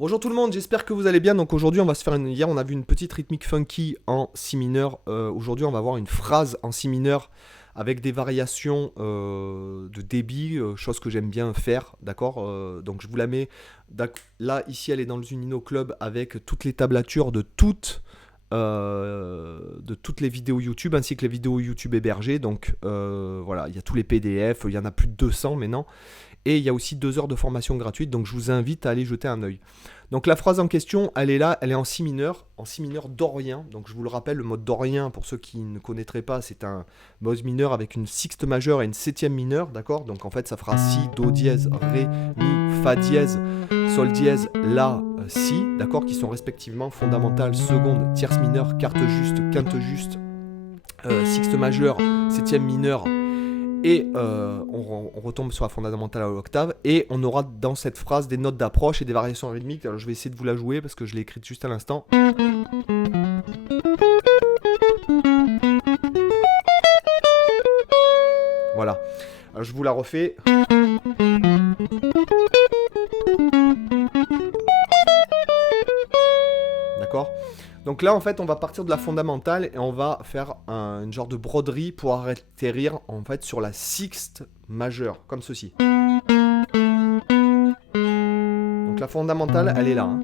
Bonjour tout le monde, j'espère que vous allez bien. Donc aujourd'hui on va se faire Hier on a vu une petite rythmique funky en si mineur. Aujourd'hui on va voir une phrase en si mineur avec des variations de débit, chose que j'aime bien faire, d'accord. Donc je vous la mets. Là ici elle est dans le Zunino Club avec toutes les tablatures de toutes les vidéos YouTube ainsi que les vidéos YouTube hébergées. Donc voilà, il y a tous les PDF, il y en a plus de 200 maintenant. Et il y a aussi 2 heures de formation gratuite, donc je vous invite à aller jeter un œil. Donc la phrase en question, elle est là, elle est en si mineur dorien. Donc je vous le rappelle, le mode dorien, pour ceux qui ne connaîtraient pas, c'est un mode mineur avec une sixte majeure et une septième mineure, d'accord. Donc en fait ça fera si, do dièse, ré, mi, fa dièse, sol dièse, la, si, d'accord, qui sont respectivement fondamentales, seconde, tierce mineure, quarte juste, quinte juste, sixte majeure, septième mineure. Et on retombe sur la fondamentale à l'octave. Et on aura dans cette phrase des notes d'approche et des variations rythmiques. Alors je vais essayer de vous la jouer parce que je l'ai écrite juste à l'instant. Voilà. Alors je vous la refais. D'accord ? Donc là, en fait, on va partir de la fondamentale et on va faire une genre de broderie pour atterrir en fait sur la sixte majeure, comme ceci. Donc la fondamentale, elle est là. Hein.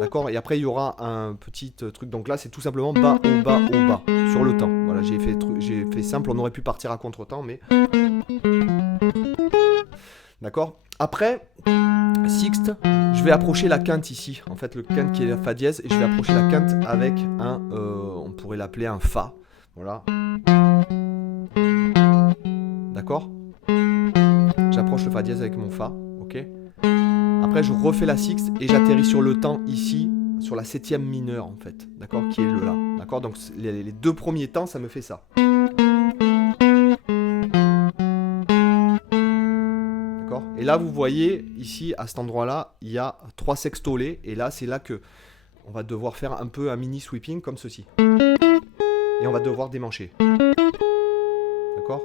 D'accord ? Et après, il y aura un petit truc. Donc là, c'est tout simplement bas, haut, bas, haut, bas, sur le temps. Voilà, j'ai fait simple. On aurait pu partir à contre-temps, mais... D'accord ? Après, sixte, je vais approcher la quinte ici. En fait, le quinte qui est la fa dièse. Et je vais approcher la quinte avec un... on pourrait l'appeler un fa. Voilà. D'accord ? J'approche le fa dièse avec mon fa. Ok ? Après, je refais la sixte et j'atterris sur le temps ici, sur la septième mineure en fait. D'accord ? Qui est le la. D'accord ? Donc les 2 premiers temps, ça me fait ça. Et là, vous voyez, ici, à cet endroit-là, il y a 3 sextolés. Et là, c'est là que on va devoir faire un peu un mini sweeping comme ceci. Et on va devoir démancher. D'accord ?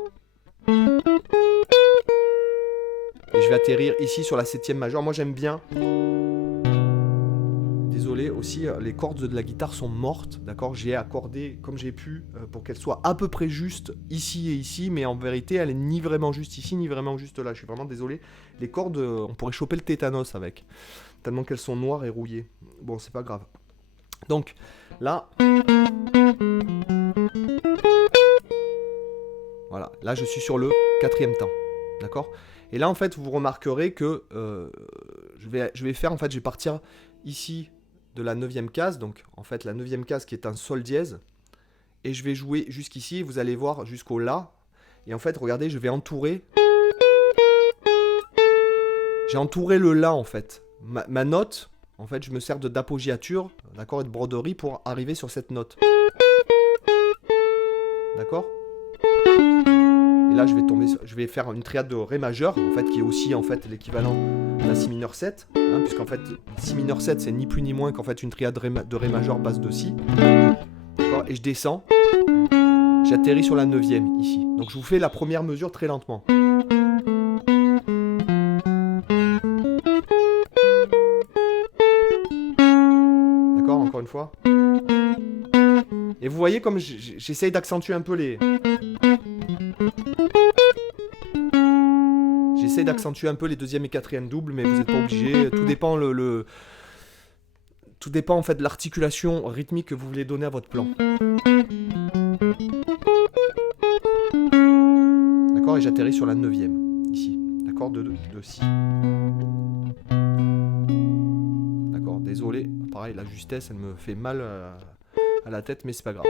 Et je vais atterrir ici sur la septième majeure. Moi, j'aime bien. Désolé, aussi, les cordes de la guitare sont mortes. D'accord ? J'ai accordé comme j'ai pu pour qu'elles soient à peu près justes ici et ici. Mais en vérité, elle est ni vraiment juste ici, ni vraiment juste là. Je suis vraiment désolé. Les cordes, on pourrait choper le tétanos avec. Tellement qu'elles sont noires et rouillées. Bon, c'est pas grave. Donc, là... Voilà, là je suis sur le 4e temps. D'accord ? Et là, en fait, vous remarquerez que je vais faire, en fait, je vais partir ici de la 9e case. Donc, en fait, la 9e case qui est un sol dièse. Et je vais jouer jusqu'ici, vous allez voir jusqu'au la. Et en fait, regardez, je vais entourer... J'ai entouré le la en fait. Ma note, en fait, je me sers d'apoggiature, d'accord, et de broderie pour arriver sur cette note. D'accord ? Et là, je vais faire une triade de ré majeur, en fait, qui est aussi en fait l'équivalent d'un si mineur 7, hein, puisqu'en fait, si mineur 7, c'est ni plus ni moins qu'en fait une triade de ré majeur base de si. D'accord ? Et je descends. J'atterris sur la 9e ici. Donc je vous fais la première mesure très lentement. Encore une fois. Et vous voyez comme j'essaye d'accentuer un peu les... J'essaye d'accentuer un peu les 2e et 4e doubles, mais vous n'êtes pas obligé. Tout dépend Tout dépend en fait de l'articulation rythmique que vous voulez donner à votre plan. D'accord ? Et j'atterris sur la 9e, ici. D'accord ? De si. D'accord ? Désolé. Pareil, la justesse, elle me fait mal à la tête, mais c'est pas grave.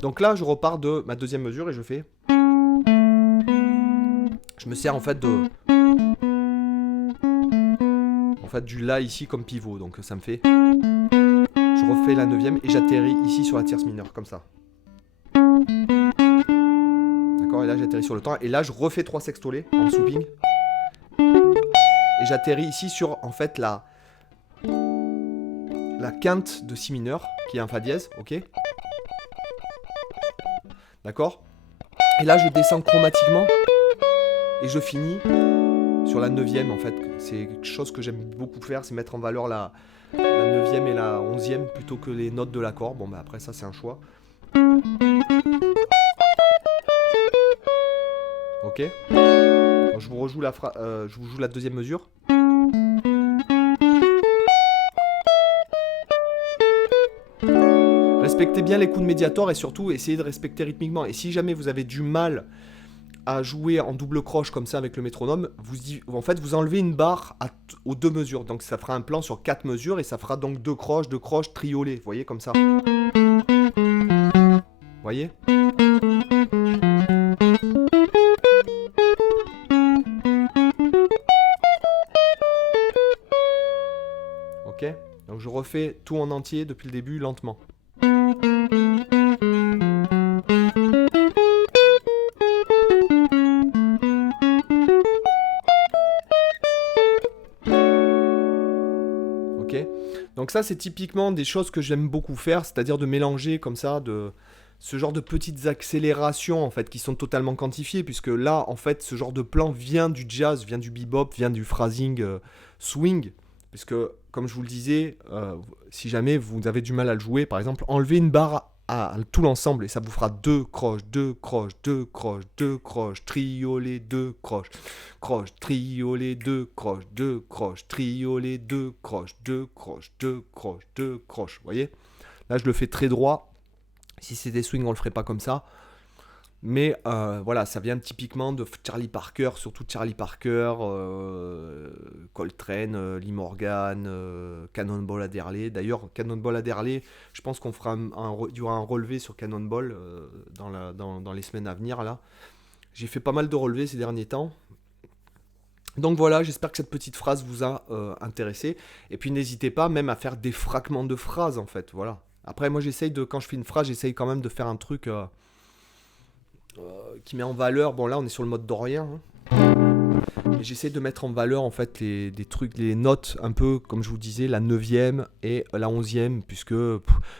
Donc là, je repars de ma 2e mesure et je fais... Je me sers en fait du la ici comme pivot. Donc ça me fait... Je refais la 9e et j'atterris ici sur la tierce mineure, comme ça. D'accord ? Et là, j'atterris sur le temps. Et là, je refais 3 sextolés en sweeping. Et j'atterris ici sur, en fait, la quinte de si mineur, qui est un fa dièse, ok ? D'accord ? Et là, je descends chromatiquement. Et je finis sur la 9e en fait. C'est quelque chose que j'aime beaucoup faire, c'est mettre en valeur la 9e et la 11e plutôt que les notes de l'accord. Bon, bah après ça c'est un choix. Ok. Donc, je vous joue la deuxième mesure. Respectez bien les coups de médiator et surtout essayez de respecter rythmiquement. Et si jamais vous avez du mal à jouer en double croche comme ça avec le métronome, en fait vous enlevez une barre aux 2 mesures. Donc ça fera un plan sur 4 mesures et ça fera donc 2 croches, triolées. Vous voyez comme ça. Vous voyez ? Ok ? Donc je refais tout en entier depuis le début lentement. Ok ? Donc ça c'est typiquement des choses que j'aime beaucoup faire, c'est-à-dire de mélanger comme ça ce genre de petites accélérations en fait qui sont totalement quantifiées, puisque là en fait ce genre de plan vient du jazz, vient du bebop, vient du phrasing swing, puisque comme je vous le disais, si jamais vous avez du mal à le jouer, par exemple, enlevez une barre à tout l'ensemble et ça vous fera 2 croches, 2 croches, 2 croches, 2 croches, triolet, 2 croches, croche, triolet, 2 croches, 2 croches, triolet, 2 croches, 2 croches, 2 croches, 2 croches. Vous voyez ? Là je le fais très droit. Si c'est des swings, on le ferait pas comme ça. Mais voilà, ça vient typiquement de Charlie Parker, surtout Charlie Parker, Coltrane, Lee Morgan, Cannonball Adderley. D'ailleurs, Cannonball Adderley, je pense qu'on fera il y aura un relevé sur Cannonball dans les semaines à venir. Là, j'ai fait pas mal de relevés ces derniers temps. Donc voilà, j'espère que cette petite phrase vous a intéressé. Et puis n'hésitez pas même à faire des fragments de phrases en fait. Voilà. Après, moi quand je fais une phrase, j'essaye quand même de faire un truc qui met en valeur. Bon, là, on est sur le mode dorien. Et j'essaie de mettre en valeur, en fait, des trucs, les notes, un peu, comme je vous disais, la 9e et la 11e, puisque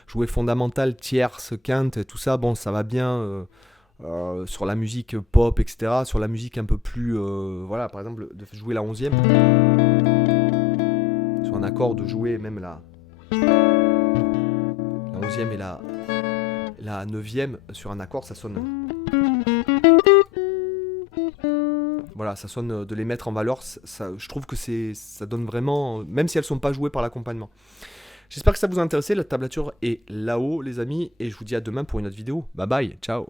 jouer fondamental, tierce, quinte, tout ça, bon, ça va bien sur la musique pop, etc. Sur la musique un peu plus... voilà, par exemple, de jouer la 11e. Sur un accord, de jouer même la 11e et la 9e sur un accord, ça sonne. Voilà, ça sonne de les mettre en valeur. Je trouve que ça donne vraiment, même si elles ne sont pas jouées par l'accompagnement. J'espère que ça vous a intéressé. La tablature est là-haut, les amis. Et je vous dis à demain pour une autre vidéo. Bye bye, ciao.